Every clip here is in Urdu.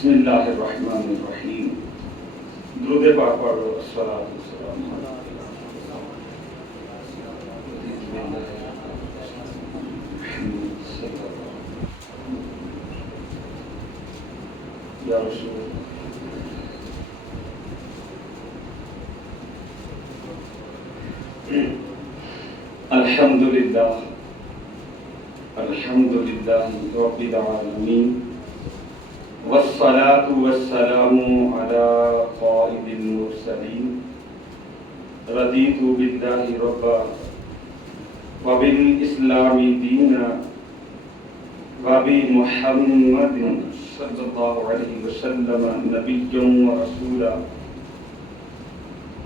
بسم اللہ الرحمن الرحیم. درود پاک پڑھو. الصلاۃ والسلام یا رسول الحمد للہ رب العالمین والصلاة والسلام على قائد المرسلین. رضیت باللہ ربا وبالاسلام دینا وبمحمد صلی اللہ علیہ وسلم نبیا ورسولا.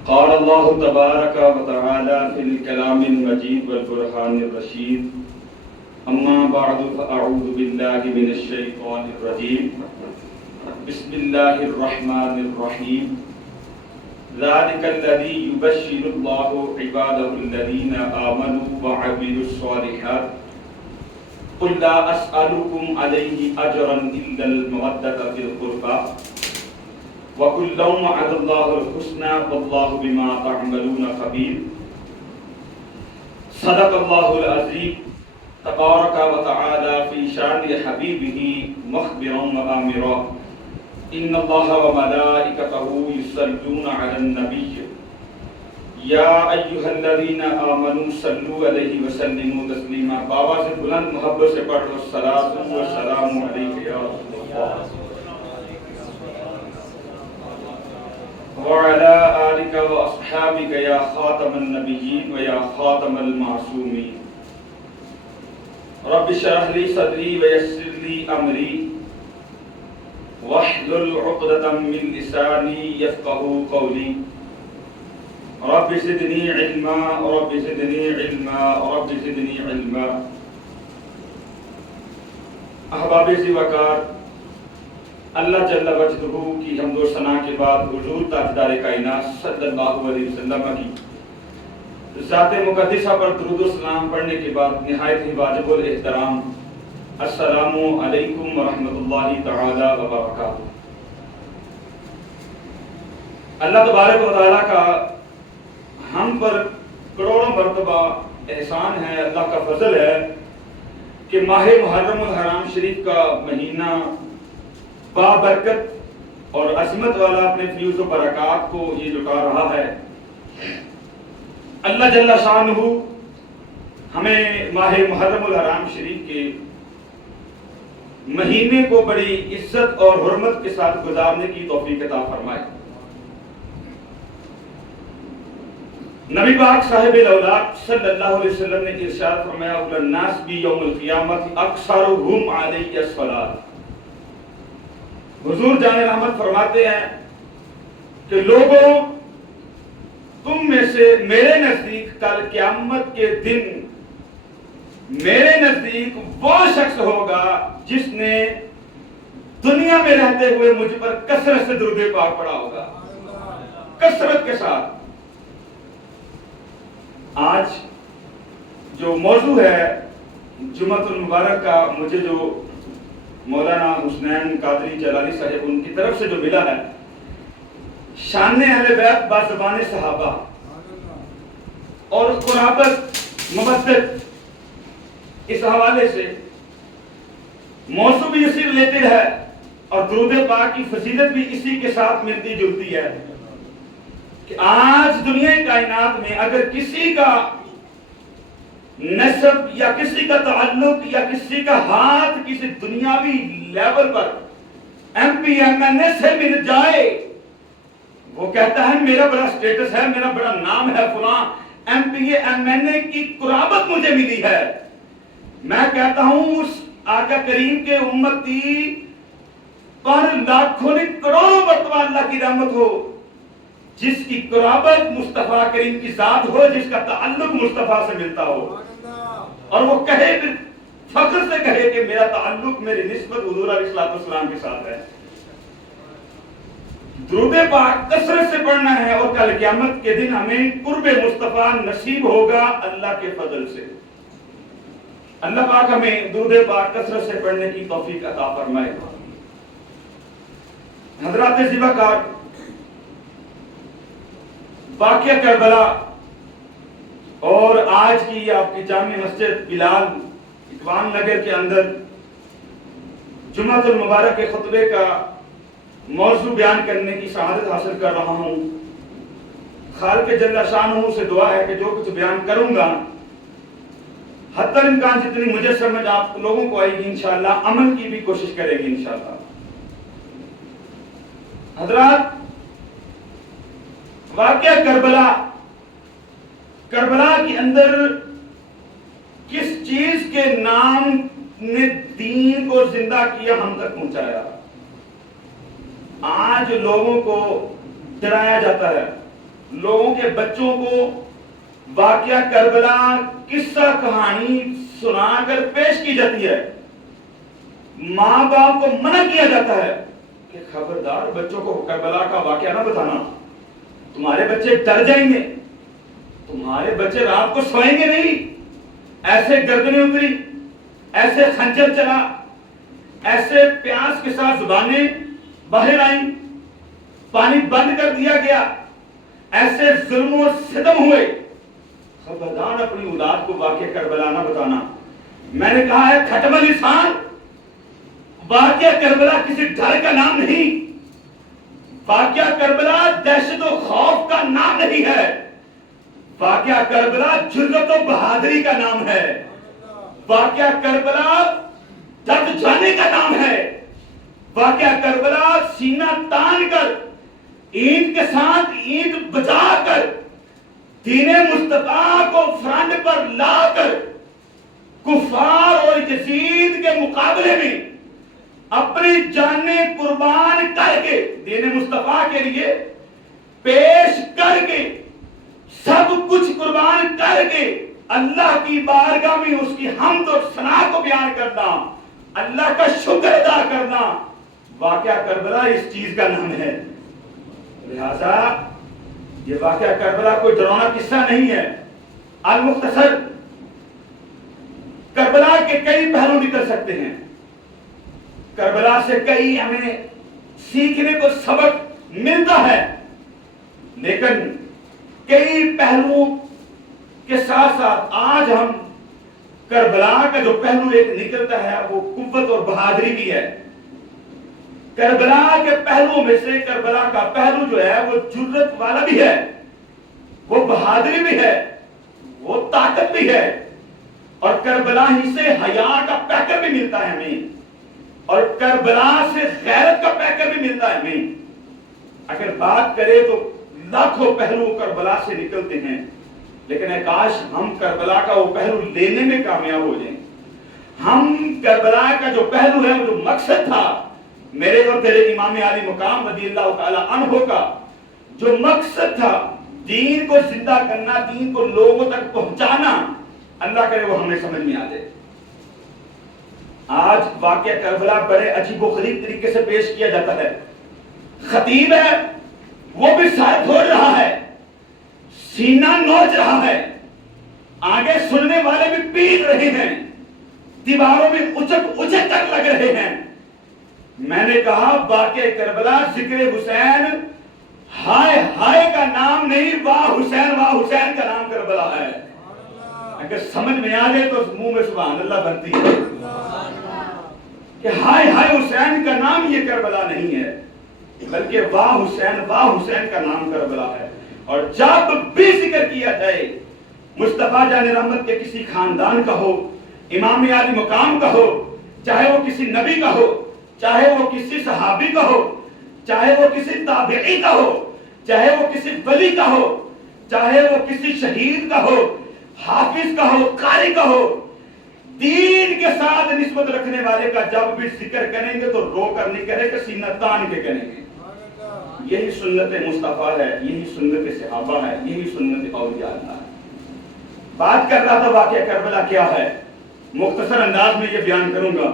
قال اللہ تبارک وتعالی فی الکلام المجید والبرہان الرشید. اما بعد فاعوذ باللہ من الشیطان الرجیم. بسم اللہ الرحمن الرحیم. ذلك الذي يبشر الله عباده الذين آمنوا وعملوا الصالحات. قل لا أسألكم عليه أجرا إلا المودة في القربى وكلا وعد الله الحسنى والله بما تعملون خبير. صدق الله العظيم. تبارك وتعالى في شان حبيبه مخبرا وآمرا. إن الله وملائكته يصلون على النبي يا أيها الذين آمنوا صلوا عليه وسلموا تسليما. بابا سے بلند محبت سے پڑھ لو. الصلاۃ والسلام علیک یا رسول اللہ وعلى آلك وأصحابك يا خاتم النبيين ويا خاتم المعصومين. رب اشرح لي صدري ويسر لي أمري واحلل عقدة من لساني يفقهوا قولي. رب زدني علما رب زدني علما رب زدني علما. احباب ذی وقار، اللہ جل وجلہ کی حمد و ثنا کے بعد حضور تاجدار کائنات صلی اللہ علیہ وسلم کی ذات مقدسہ پر درود و سلام پڑھنے کے بعد نہایت ہی واجب الاحترام السلام علیکم ورحمۃ اللہ تعالی وبرکاتہ. اللہ تبارک و تعالیٰ کا ہم پر کروڑوں مرتبہ احسان ہے، اللہ کا فضل ہے کہ ماہ محرم الحرام شریف کا مہینہ بابرکت اور عظمت والا اپنے فیوز و برکات کو یہ لٹا رہا ہے. اللہ جل شانہ ہمیں ماہ محرم الحرام شریف کے مہینے کو بڑی عزت اور حرمت کے ساتھ گزارنے کی توفیق عطا فرمائے. نبی پاک صاحب الاولاد صلی اللہ علیہ وسلم نے ارشاد فرمایا اول الناس بی یوم القیامت اکثرهم علی الصلاۃ. حضور جان رحمت فرماتے ہیں کہ لوگوں تم میں سے میرے نزدیک کل قیامت کے دن میرے نزدیک وہ شخص ہوگا جس نے دنیا میں رہتے ہوئے مجھ پر کثرت سے درود پاک پڑھا ہوگا، کثرت کے ساتھ. آج جو موضوع ہے جمعۃ المبارک کا، مجھے جو مولانا حسنین قادری جلالی صاحب ان کی طرف سے جو ملا ہے، شان اہل بیت با زبان صحابہ اور قرابت مودت، اس حوالے سے موضوع بھی اسی ریلیٹڈ ہے اور درود پاک کی فضیلت بھی اسی کے ساتھ ملتی جلتی ہے کہ آج دنیا کائنات میں اگر کسی کا نسب یا کسی کا تعلق یا کسی کا ہاتھ کسی دنیاوی لیول پر ایم پی ایم این اے سے مل جائے، وہ کہتا ہے میرا بڑا سٹیٹس ہے، میرا بڑا نام ہے، فلاں ایم پی ایم این اے کی قرابت مجھے ملی ہے. میں کہتا ہوں اس آقا کریم کے امتی پر لاکھوں کروڑوں مرتبہ اللہ کی رحمت ہو، جس کی قرابت مصطفیٰ کریم کی ذات ہو، جس کا تعلق مصطفیٰ سے ملتا ہو، اور وہ کہے فخر سے کہے کہ میرا تعلق میری نسبت حضور علیہ السلام کے ساتھ ہے. درود پاک کثرت سے پڑھنا ہے اور کل قیامت کے دن ہمیں قرب مصطفیٰ نصیب ہوگا اللہ کے فضل سے. اللہ پاک ہمیں درود پاک کثرت سے پڑھنے کی توفیق عطا فرمائے. حضرات ذبح کار، واقعہ کربلا اور آج کی آپ کی جامع مسجد بلال اقبال نگر کے اندر جمعۃ المبارک کے خطبے کا موضوع بیان کرنے کی سعادت حاصل کر رہا ہوں۔ خالق جل شانہ سے دعا ہے کہ جو کچھ بیان کروں گا حتی الامکان جتنی مجھے سمجھ آپ لوگوں کو آئے گی انشاءاللہ عمل کی بھی کوشش کرے گی انشاءاللہ۔ حضرات، واقعہ کربلا کے اندر کس چیز کے نام نے دین کو زندہ کیا، ہم تک پہنچایا؟ آج لوگوں کو ڈرایا جاتا ہے، لوگوں کے بچوں کو واقعہ کربلا قصہ کہانی سنا کر پیش کی جاتی ہے۔ ماں باپ کو منع کیا جاتا ہے کہ خبردار بچوں کو کربلا کا واقعہ نہ بتانا، تمہارے بچے ڈر جائیں گے، تمہارے بچے رات کو سوئیں گے نہیں۔ ایسے گردنیں اتری، ایسے خنجر چلا، ایسے پیاس کے ساتھ زبانیں باہر آئیں، پانی بند کر دیا گیا، ایسے ظلم و ستم ہوئے۔ خبردار اپنی اولاد کو واقعہ کربلا نہ بتانا۔ میں نے کہا ہے ختم لسان، واقعہ کربلا کسی ڈر کا نام نہیں، واقعہ کربلا دہشت و خوف کا نام نہیں ہے، واقعہ کربلا جرأت و بہادری کا نام ہے، واقعہ کربلا ڈٹ جانے کا نام ہے، واقعہ کربلا سینہ تان کر اینٹ کے ساتھ اینٹ بجا کر دین مصطفیٰ کو فرنٹ پر لا کر کفار اور یزید کے مقابلے میں اپنی جانیں قربان کر کے دین مصطفیٰ کے لیے پیش کر کے سب کچھ قربان کر کے اللہ کی بارگاہ میں اس کی حمد اور ثنا کو بیان کرنا، اللہ کا شکر ادا کرنا، واقعہ کربلا اس چیز کا نام ہے۔ لہذا یہ واقعہ کربلا کوئی ڈراؤنا قصہ نہیں ہے۔ المختصر، کربلا کے کئی پہلو نکل سکتے ہیں، کربلا سے کئی ہمیں سیکھنے کو سبق ملتا ہے، لیکن کئی پہلوؤں کے ساتھ ساتھ آج ہم کربلا کا جو پہلو ایک نکلتا ہے وہ قوت اور بہادری بھی ہے۔ کربلا کے پہلوؤں میں سے کربلا کا پہلو جو ہے وہ جرأت والا بھی ہے، وہ بہادری بھی ہے، وہ طاقت بھی ہے، اور کربلا ہی سے حیا کا پیکر بھی ملتا ہے ہمیں، اور کربلا سے غیرت کا پیکر بھی ملتا ہے ہمیں۔ اگر بات کرے تو لاکھوں پہلو کربلا سے نکلتے ہیں، لیکن اے کاش ہم کربلا کا وہ پہلو لینے میں کامیاب ہو جائیں۔ ہم کربلا کا جو پہلو ہے، وہ جو مقصد تھا میرے اور تیرے امام عالی مقام رضی اللہ تعالی عنہ کا، جو مقصد تھا دین کو زندہ کرنا، دین کو لوگوں تک پہنچانا، اللہ کرے وہ ہمیں سمجھ میں آ جائے۔ آج واقعہ کربلا بڑے عجیب و غریب طریقے سے پیش کیا جاتا ہے۔ خطیب ہے وہ بھی سر پھوڑ رہا ہے، سینہ نوچ رہا ہے، آگے سننے والے بھی پیٹ رہے ہیں، دیواروں میں اچک اچک کر لگ رہے ہیں۔ میں نے کہا واقعہ کربلا ذکر حسین ہائے ہائے کا نام نہیں، واہ حسین کا نام کربلا ہے۔ اگر سمجھ میں آ جائے تو منہ میں سبحان اللہ بنتی ہے کہ ہائے حسین کا نام یہ کربلا نہیں ہے، بلکہ واہ حسین کا نام کربلا ہے۔ اور جب بھی ذکر کیا جائے مصطفیٰ جان رحمت کے کسی خاندان کا ہو، امام عالی مقام کا ہو، چاہے وہ کسی نبی کا ہو، چاہے وہ کسی صحابی کا ہو، چاہے وہ کسی تابعی کا ہو، چاہے وہ کسی ولی کا ہو، چاہے وہ کسی شہید کا ہو، حافظ کا ہو، قاری کا ہو، دین کے ساتھ نسبت رکھنے والے کا جب بھی ذکر کریں گے تو رو کر نہیں کریں گے، سینہ تان کے کریں گے۔ یہی سنت مصطفیٰ ہے، یہی سنت صحابہ ہے، یہی سنت اولیاء اللہ ہے۔ بات کر رہا تھا واقعہ کربلا کیا ہے، مختصر انداز میں یہ بیان کروں گا۔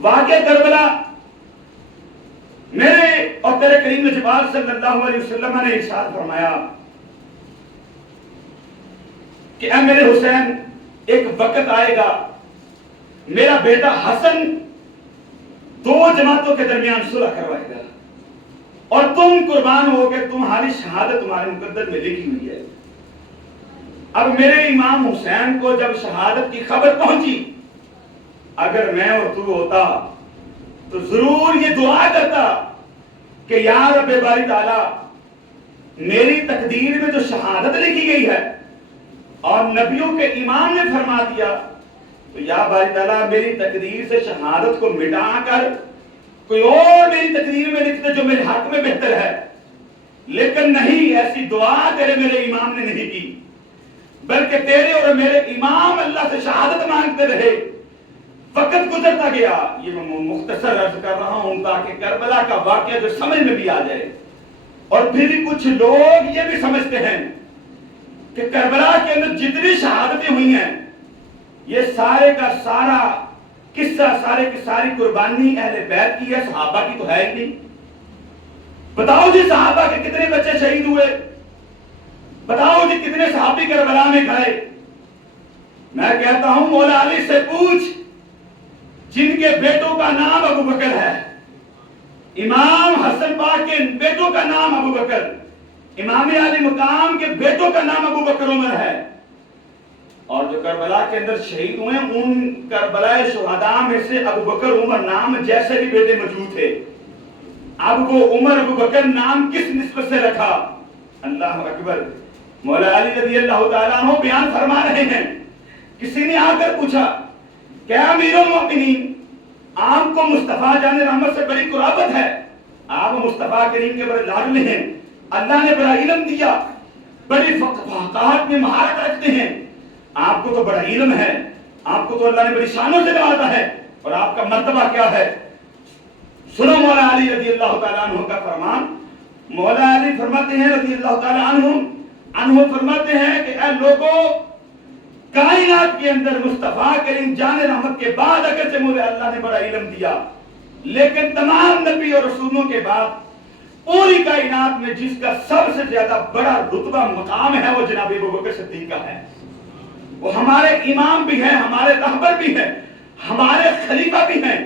واقعہ کربلا میرے اور تیرے کریم نجبال صلی اللہ علیہ وسلم نے ارشاد فرمایا کہ اے میرے حسین، ایک وقت آئے گا میرا بیٹا حسن دو جماعتوں کے درمیان صلح کروائے گا۔ اور تم قربان ہو گے، تمہاری شہادت تمہارے مقدر میں لکھی ہوئی ہے۔ اب میرے امام حسین کو جب شہادت کی خبر پہنچی، اگر میں اور تو ہوتا تو ضرور یہ دعا کرتا کہ یا رب باری تعالیٰ، میری تقدیر میں جو شہادت لکھی گئی ہے اور نبیوں کے امام نے فرما دیا، تو یا باری تعالیٰ میری تقدیر سے شہادت کو مٹا کر کوئی اور میری تقدیر میں لکھ دے جو میرے حق میں بہتر ہے۔ لیکن نہیں، ایسی دعا تیرے میرے امام نے نہیں کی، بلکہ تیرے اور میرے امام اللہ سے شہادت مانگتے رہے۔ وقت گزرتا گیا، یہ میں مختصر عرض کر رہا ہوں تاکہ کربلا کا واقعہ جو سمجھ میں بھی آ جائے۔ اور پھر کچھ لوگ یہ بھی سمجھتے ہیں کہ کربلا کے اندر جتنی شہادتیں ہوئی ہیں، یہ سارے کا سارا قصہ، سارے کی ساری قربانی اہل بیت کی ہے، صحابہ کی تو ہے ہی نہیں۔ بتاؤ جی صحابہ کے کتنے بچے شہید ہوئے، بتاؤ جی کتنے صحابی کربلا میں گئے۔ میں کہتا ہوں مولا علی سے پوچھ، جن کے بیٹوں کا نام ابو بکر ہے، امام حسن پاک کے بیٹوں کا نام ابو بکر، امام علی مقام کے بیٹوں کا نام ابو بکر عمر ہے، اور جو کربلا کے اندر شہید ہوئے ان کربلا شہداء میں سے ابو بکر عمر نام جیسے بھی بیٹے موجود تھے۔ اب وہ عمر ابو بکر نام کس نسبت سے رکھا؟ اللہ اکبر۔ مولا علی رضی اللہ تعالیٰ عنہ بیان فرما رہے ہیں، کسی نے آ کر پوچھا کہ امیر المؤمنین، آپ کو مصطفیٰ جان رحمت سے بڑی قرابت ہے، آپ مصطفیٰ کریم کے بڑے لاڈلے ہیں، اللہ نے بڑا علم دیا، بڑی فقاہت میں مہارت رکھتے ہیں، آپ کو تو بڑا علم ہے، آپ کو تو اللہ نے بڑی شانوں سے نوازا ہے، اور آپ کا مرتبہ کیا ہے؟ سنو مولا علی رضی اللہ تعالیٰ عنہ کا فرمان۔ مولا علی فرماتے ہیں رضی اللہ تعالیٰ عنہ فرماتے ہیں کہ اے لوگوں، کائنات کے اندر مصطفیٰ کریم جان رحمت کے بعد اگرچہ مجھے اللہ نے بڑا علم دیا، لیکن تمام نبی اور رسولوں کے بعد پوری کائنات میں جس کا سب سے زیادہ بڑا رتبہ مقام ہے وہ جناب ابو بکر صدیق کا ہے۔ وہ ہمارے امام بھی ہیں، ہمارے رہبر بھی ہیں، ہمارے خلیفہ بھی ہیں۔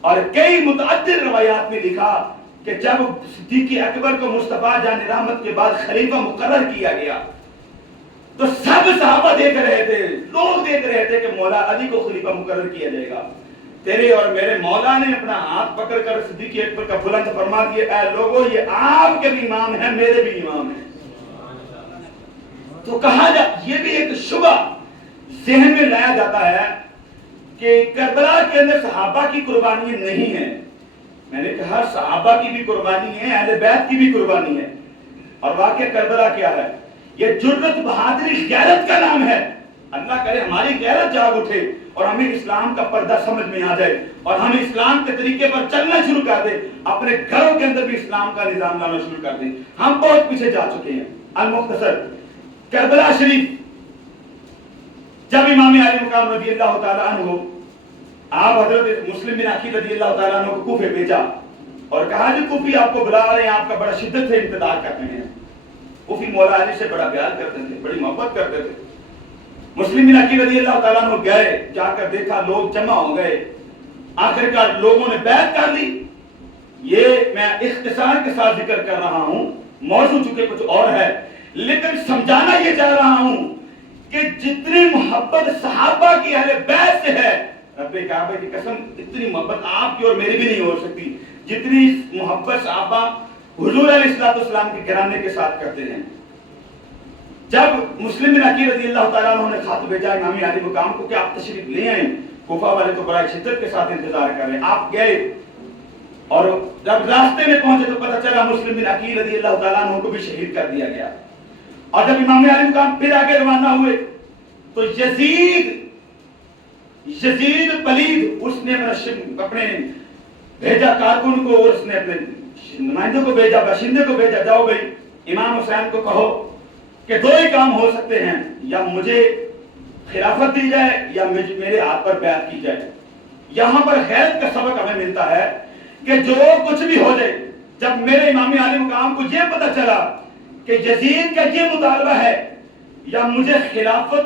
اور کئی متعدد روایات میں لکھا کہ جب صدیق اکبر کو مصطفیٰ جان رحمت کے بعد خلیفہ مقرر کیا گیا تو سب صحابہ دیکھ رہے تھے، لوگ دیکھ رہے تھے کہ مولا علی کو خلیفہ مقرر کیا جائے گا۔ تیرے اور میرے مولا نے اپنا ہاتھ پکڑ کر صدیق اکبر کا بلند فرما دیا، اے لوگوں یہ آپ کے بھی امام ہیں، میرے بھی امام ہیں۔ تو کہا یہ بھی ایک شبہ ذہن میں لایا جاتا ہے کہ کربلا کے اندر صحابہ کی قربانی نہیں ہے۔ میں نے کہا صحابہ کی بھی قربانی ہے، اہل بیت کی بھی قربانی ہے، اور واقعہ کربلا کیا ہے؟ یہ جرت، بہادری، غیرت کا نام ہے۔ اللہ کرے ہماری غیرت جاگ اٹھے اور ہمیں اسلام کا پردہ سمجھ میں آ جائے اور ہم اسلام کے طریقے پر چلنا شروع کر دیں، اپنے گھروں کے اندر بھی اسلام کا نظام لانا شروع کر دیں۔ ہم بہت پیچھے جا چکے ہیں۔ المختصر، کربلا شریف جب امام علی مقام رضی اللہ تعالیٰ عنہ آپ حضرت مسلم بن عقیل رضی اللہ تعالیٰ عنہ کو کوفے بھیجا اور کہا جی کوفی آپ کو بلا رہے ہیں، آپ کا بڑا شدت سے انتظار کر رہے ہیں۔ کوفی مولا علی سے بڑا پیار کرتے تھے، بڑی محبت کرتے تھے۔ مسلم بن عقیل رضی اللہ تعالیٰ عنہ گئے، جا کر دیکھا لوگ جمع ہو گئے، آخرکار لوگوں نے بیعت کر لی۔ یہ میں اختصار کے ساتھ ذکر کر رہا ہوں، موضوع چونکہ کچھ اور ہے، لیکن سمجھانا یہ چاہ رہا ہوں کہ جتنی محبت صحابہ کی اہل بیت سے ہے، رب کعبہ کی قسم اتنی محبت آپ کی اور میری بھی نہیں ہو سکتی جتنی محبت صحابہ حضور علیہ السلام کے گھرانے کے ساتھ کرتے ہیں۔ جب مسلم بن عقیل رضی اللہ تعالیٰ عنہ نے خط بھیجا امام علی مقام کو کہ آپ تشریف لے آئیں، کوفہ والے تو بڑا شدت کے ساتھ انتظار کر رہے ہیں۔ آپ گئے اور جب راستے میں پہنچے تو پتہ چلا مسلم بن عقیل رضی اللہ تعالیٰ عنہ کو بھی شہید کر دیا گیا۔ اور جب امام علی مقام پھر آگے روانہ ہوئے تو یزید پلید اس نے اپنے بھیجا کارکن کو، اور اس نے اپنے نمائندے کو بھیجا، باشندے کو بھیجا، جاؤ بھائی امام حسین کو کہو کہ دو ہی کام ہو سکتے ہیں، یا مجھے خلافت دی جائے یا میرے ہاتھ پر بیعت کی جائے۔ یہاں پر غیرت کا سبق ہمیں ملتا ہے کہ جو کچھ بھی ہو جائے، جب میرے امام علی مقام کو یہ پتہ چلا کہ یزید کا یہ مطالبہ ہے، یا مجھے خلافت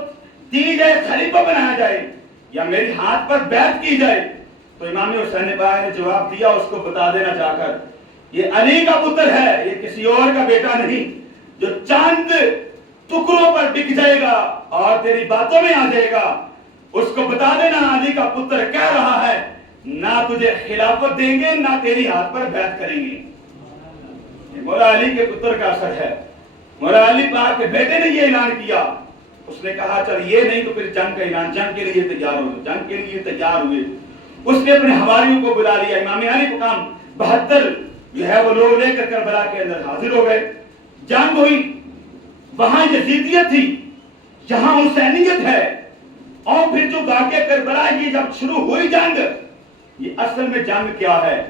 دی جائے، خلیفہ بنایا جائے، یا میری ہاتھ پر بیعت کی جائے، تو امام حسین نے جواب دیا اس کو بتا دینا جا کر یہ علی کا پتر ہے، یہ کسی اور کا بیٹا نہیں جو چاند ٹکڑوں پر بک جائے گا اور تیری باتوں میں آ جائے گا۔ اس کو بتا دینا علی کا پتر کہہ رہا ہے نہ تجھے خلافت دیں گے نہ تیری ہاتھ پر بیعت کریں گے۔ یہ مولا علی کے پتر کا اثر ہے۔ مولا علی پاک کے بیٹے نے یہ اعلان کیا، اس نے کہا چل یہ نہیں تو پھر جنگ کا اعلان، جنگ کے لیے تیار ہوئے، جنگ کے لیے تیار ہوئے۔ اس نے اپنے حواریوں کو بلا لیا، امام علی مقام 72 جو ہے وہ لوگ لے کر کربلا کے اندر حاضر ہو گئے۔ جنگ ہوئی، وہاں یزیدیت تھی، یہاں حسینیت ہے، اور پھر جو واقعہ کربلا کی جب شروع ہوئی جنگ، یہ اصل میں جنگ کیا ہے؟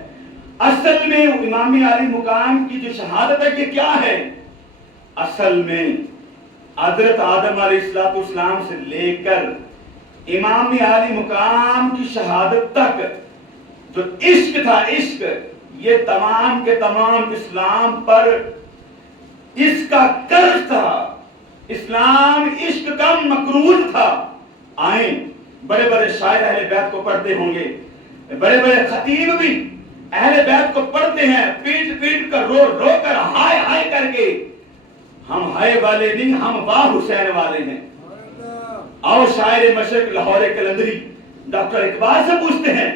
اصل میں امام علی مقام کی جو شہادت ہے یہ کیا ہے؟ اصل میں حضرت آدم علیہ السلام سے لے کر امام علی مقام کی شہادت تک جو عشق تھا، عشق یہ تمام کے تمام اسلام پر اس کا قرض تھا۔ اسلام عشق کا مقروض تھا۔ آئیں بڑے بڑے شاعر اہل بیت کو پڑھتے ہوں گے، بڑے بڑے خطیب بھی اہل بیت کو پڑھتے ہیں، پیٹ پیٹ کر رو رو کر ہائے ہائے کر کے، ہم ہائے والے نہیں ہم واہ حسین والے ہیں۔ آؤ شاعر مشرق لاہور قلندری ڈاکٹر اقبال سے پوچھتے ہیں،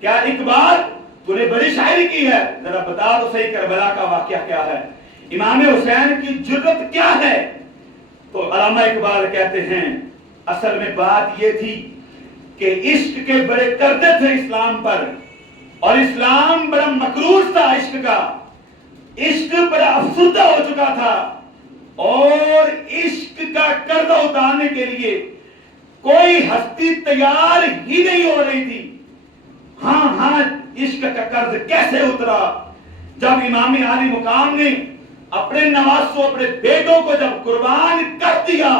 کیا اقبال تو نے بڑی شاعری کی ہے، ذرا بتا تو صحیح کربلا کا واقعہ کیا ہے، امام حسین کی جرت کیا ہے؟ تو علامہ اقبال کہتے ہیں اصل میں بات یہ تھی کہ عشق کے بڑے قرضے تھے اسلام پر، اور اسلام بڑا مقروض تھا عشق کا، عشق بڑا افسردہ ہو چکا تھا، اور عشق کا قرضہ اتارنے کے لیے کوئی ہستی تیار ہی نہیں ہو رہی تھی۔ ہاں عشق کا قرض کیسے اترا؟ جب امام علی مقام نے اپنے نواسوں اپنے بیٹوں کو جب قربان کر دیا،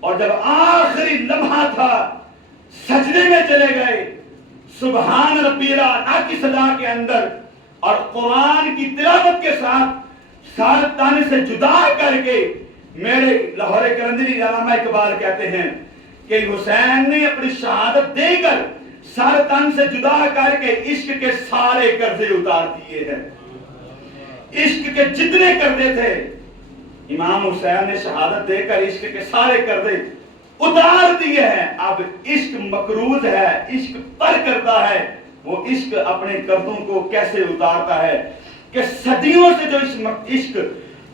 اور جب آخری لمحہ تھا سجدے میں چلے گئے سبحان ربی الاعلی کی صدا کے اندر، اور قرآن کی تلاوت کے ساتھ سارے تانے سے جدا کر کے، میرے لاہور قلندری علامہ اقبال کہتے ہیں کہ حسین نے اپنی شہادت دے کر سارے تن سے جدا کر کے عشق کے سارے قرضے اتار دیے ہیں۔ عشق کے جتنے قرضے تھے امام حسین نے شہادت دے کر عشق کے سارے قرضے اتار دیے ہیں۔ اب عشق مقروض ہے، عشق پر کرتا ہے، وہ عشق اپنے قرضوں کو کیسے اتارتا ہے کہ صدیوں سے جو عشق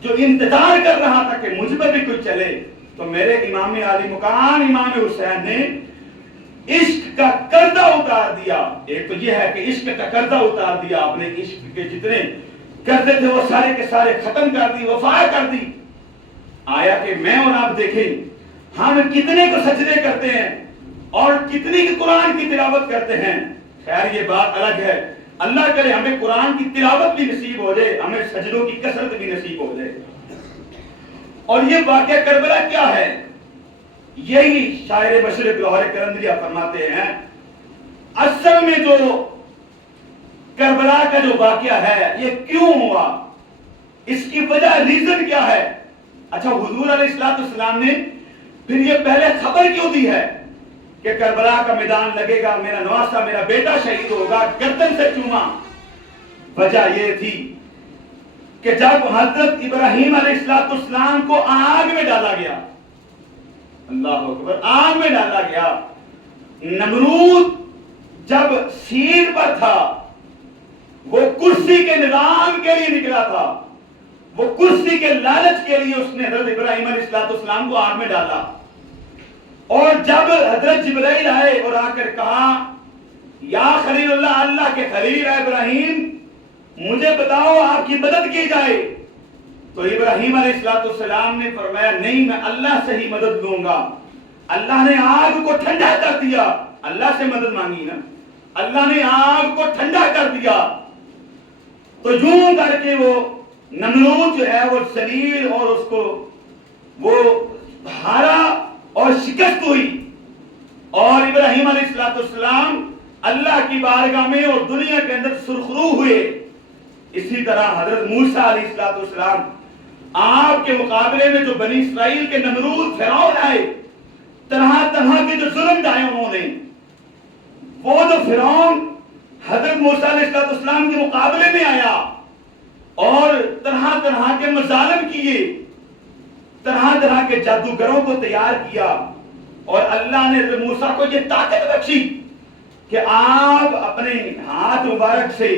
جو انتظار کر رہا تھا کہ مجھ پر بھی کچھ چلے، تو میرے امام علی مقام امام حسین نے عشق کا قرضہ اتار دیا۔ ایک تو یہ ہے کہ عشق کا قرضہ اتار دیا، اپنے عشق کے جتنے قرضے تھے وہ سارے کے سارے ختم کر دی، وفا کر دی۔ آیا کہ میں اور آپ دیکھیں ہم کتنے کو سجدے کرتے ہیں اور کتنی کی قرآن کی تلاوت کرتے ہیں۔ خیر یہ بات الگ ہے، اللہ کرے ہمیں قرآن کی تلاوت بھی نصیب ہو جائے، ہمیں سجدوں کی کثرت بھی نصیب ہو جائے۔ اور یہ واقعہ کربلا کیا ہے؟ یہی شاعر مشرق لاہور قلندری فرماتے ہیں اصل میں جو کربلا کا جو واقعہ ہے یہ کیوں ہوا، اس کی وجہ ریزن کیا ہے؟ اچھا حضور علیہ السلام نے پھر یہ پہلے خبر کیوں دی ہے کہ کربلا کا میدان لگے گا، میرا نواسا میرا بیٹا شہید ہوگا، گردن سے چوما؟ وجہ یہ تھی کہ جب حضرت ابراہیم علیہ السلام کو آگ میں ڈالا گیا، اللہ اکبر، آگ میں ڈالا گیا، نمرود جب سیٹ پر تھا، وہ کرسی کے نظام کے لیے نکلا تھا، وہ کرسی کے لالچ کے لیے اس نے حضرت ابراہیم علیہ السلام کو آگ میں ڈالا۔ اور جب حضرت جبرائیل آئے اور آ کر کہا یا خلیل اللہ، اللہ کے خلیل ہے ابراہیم، مجھے بتاؤ آپ کی مدد کی جائے، تو ابراہیم علیہ السلام نے فرمایا نہیں، میں اللہ سے ہی مدد لوں گا۔ اللہ نے آگ کو ٹھنڈا کر دیا، اللہ سے مدد مانگی نا، اللہ نے آگ کو ٹھنڈا کر دیا، تو یوں کر کے وہ نمرود جو ہے وہ ذلیل اور اس کو وہ ہارا اور شکست ہوئی، اور ابراہیم علیہ السلام اللہ کی بارگاہ میں اور دنیا کے اندر سرخرو ہوئے۔ اسی طرح حضرت موسیٰ علیہ السلام آپ کے مقابلے میں جو بنی اسرائیل کے نمرود فرعون آئے، طرح طرح کے جو ظلم ڈھائے انہوں نے، وہ جو فرعون حضرت موسیٰ علیہ السلام کے مقابلے میں آیا، اور طرح طرح کے مظالم کیے، طرح طرح کے جادوگروں کو تیار کیا، اور اللہ نے موسیٰ کو یہ طاقت بخشی کہ آپ اپنے ہاتھ مبارک سے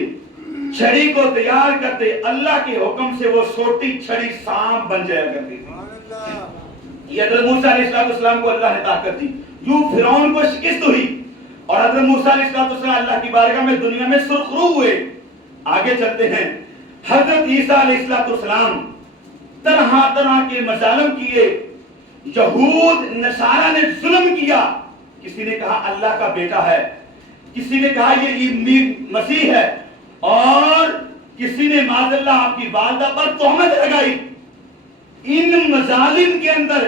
چھڑی کو تیار کرتے، اللہ کے حکم سے وہ چھوٹی چھڑی سانپ بن جایا کرتی تھی۔ یہ حضرت موسیٰ علیہ السلام کو اللہ نے طاقت دی، یوں فرعون کو شکست ہوئی، اور حضرت موسیٰ علیہ السلام اللہ کی بارگاہ میں دنیا میں سرخرو ہوئے۔ آگے چلتے ہیں، حضرت عیسیٰ علیہ السلام طرح طرح کے مظالم کیے، یہود نصارہ نے ظلم کیا، کسی نے کہا اللہ کا بیٹا ہے، کسی نے کہا یہ مسیح ہے، اور کسی نے معاذ اللہ آپ کی والدہ پر تہمت لگائی۔ ان مظالم کے اندر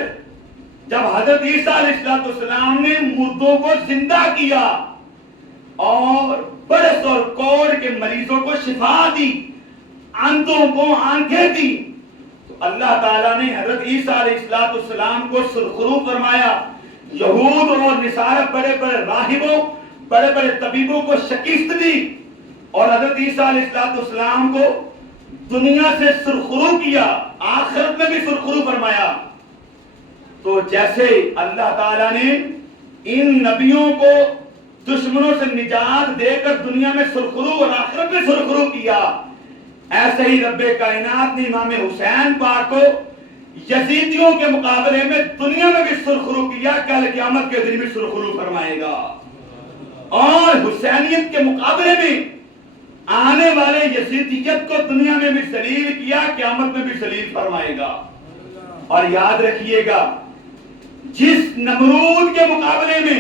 جب حضرت عیسیٰ علیہ السلام نے مردوں کو زندہ کیا اور برس اور کوڑ کے مریضوں کو شفا دی، اندھوں کو آنکھیں دی، تو اللہ تعالیٰ نے حضرت عیسیٰ علیہ السلام کو سرخرو فرمایا۔ یہود اور نصارہ بڑے بڑے راہبوں، بڑے بڑے طبیبوں کو شکست دی، اور حضرت عیسیٰ علیہ السلام کو دنیا سے سرخرو کیا، آخرت میں بھی سرخرو فرمایا۔ تو جیسے اللہ تعالیٰ نے ان نبیوں کو دشمنوں سے نجات دے کر دنیا میں سرخرو اور آخرت میں سرخرو کیا، ایسے ہی رب کائنات نے امام حسین پاک کو یزیدیوں کے مقابلے میں دنیا میں بھی سرخرو کیا، کل قیامت کے دن بھی سرخرو فرمائے گا، اور حسینیت کے مقابلے میں آنے والے یزیدیت کو دنیا میں بھی ذلیل کیا، قیامت میں بھی ذلیل فرمائے گا۔ اور یاد رکھیے گا، جس نمرود کے مقابلے میں،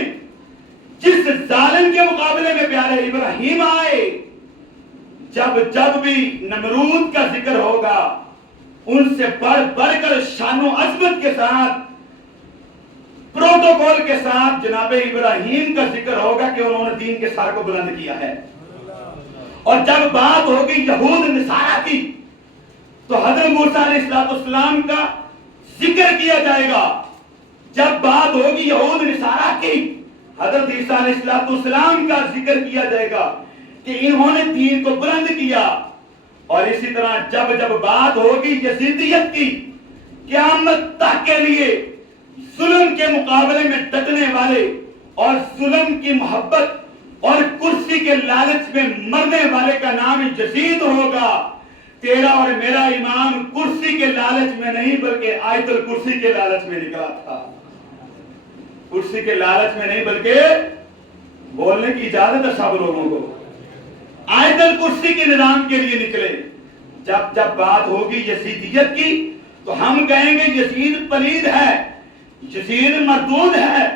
جس ظالم کے مقابلے میں پیارے ابراہیم آئے، جب بھی نمرود کا ذکر ہوگا، ان سے بڑھ کر شان و عظمت کے ساتھ، پروٹوکول کے ساتھ جناب ابراہیم کا ذکر ہوگا کہ انہوں نے دین کے سر کو بلند کیا ہے۔ اور جب بات ہوگی یہود نصارہ کی، تو حضرت موسیٰ علیہ السلام کا ذکر کیا جائے گا۔ جب بات ہوگی یہود نصارہ کی، حضرت عیسیٰ علیہ السلام کا ذکر کیا جائے گا کہ انہوں نے دین کو بلند کیا۔ اور اسی طرح جب بات ہوگی یزیدیت کی، قیامت تک کے لیے ظلم کے مقابلے میں ڈٹنے والے اور ظلم کی محبت اور کرسی کے لالچ میں مرنے والے کا نام یزید ہوگا۔ تیرا اور میرا امام کرسی کے لالچ میں نہیں بلکہ آیت الکرسی کے لالچ میں نکلا تھا۔ کرسی کے لالچ میں نہیں بلکہ بولنے کی اجازت ہے سب لوگوں کو، آیت الکرسی کے نظام کے لیے نکلے۔ جب بات ہوگی یزیدیت کی، تو ہم کہیں گے یزید پلید ہے، یزید مردود ہے۔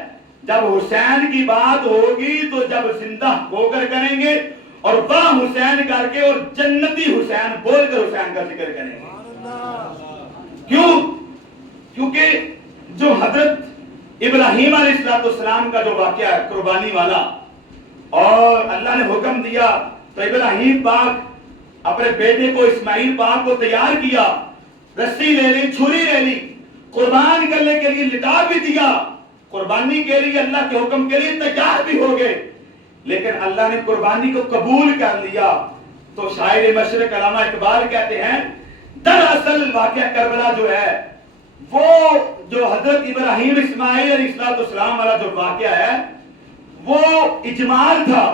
جب حسین کی بات ہوگی تو جب زندہ ہو کر کریں گے، اور واہ حسین کر کے اور جنتی حسین بول کر حسین کا ذکر کریں گے۔ کیونکہ جو حضرت ابراہیم علیہ السلام کا جو واقعہ ہے قربانی والا، اور اللہ نے حکم دیا تو ابراہیم پاک اپنے بیٹے کو اسماعیل پاک کو تیار کیا، رسی لے لی، چھری لے لی، قربان کرنے کے لیے لٹا بھی دیا، قربانی کے لیے اللہ کے حکم کے لیے تیار بھی ہو گئے، لیکن اللہ نے قربانی کو قبول کر لیا۔ تو شاعر مشرق علامہ اقبال کہتے ہیں، دراصل واقعہ کربلا جو ہے، وہ جو حضرت ابراہیم اسماعیل علیہ السلام والا جو واقعہ ہے، وہ اجمال تھا،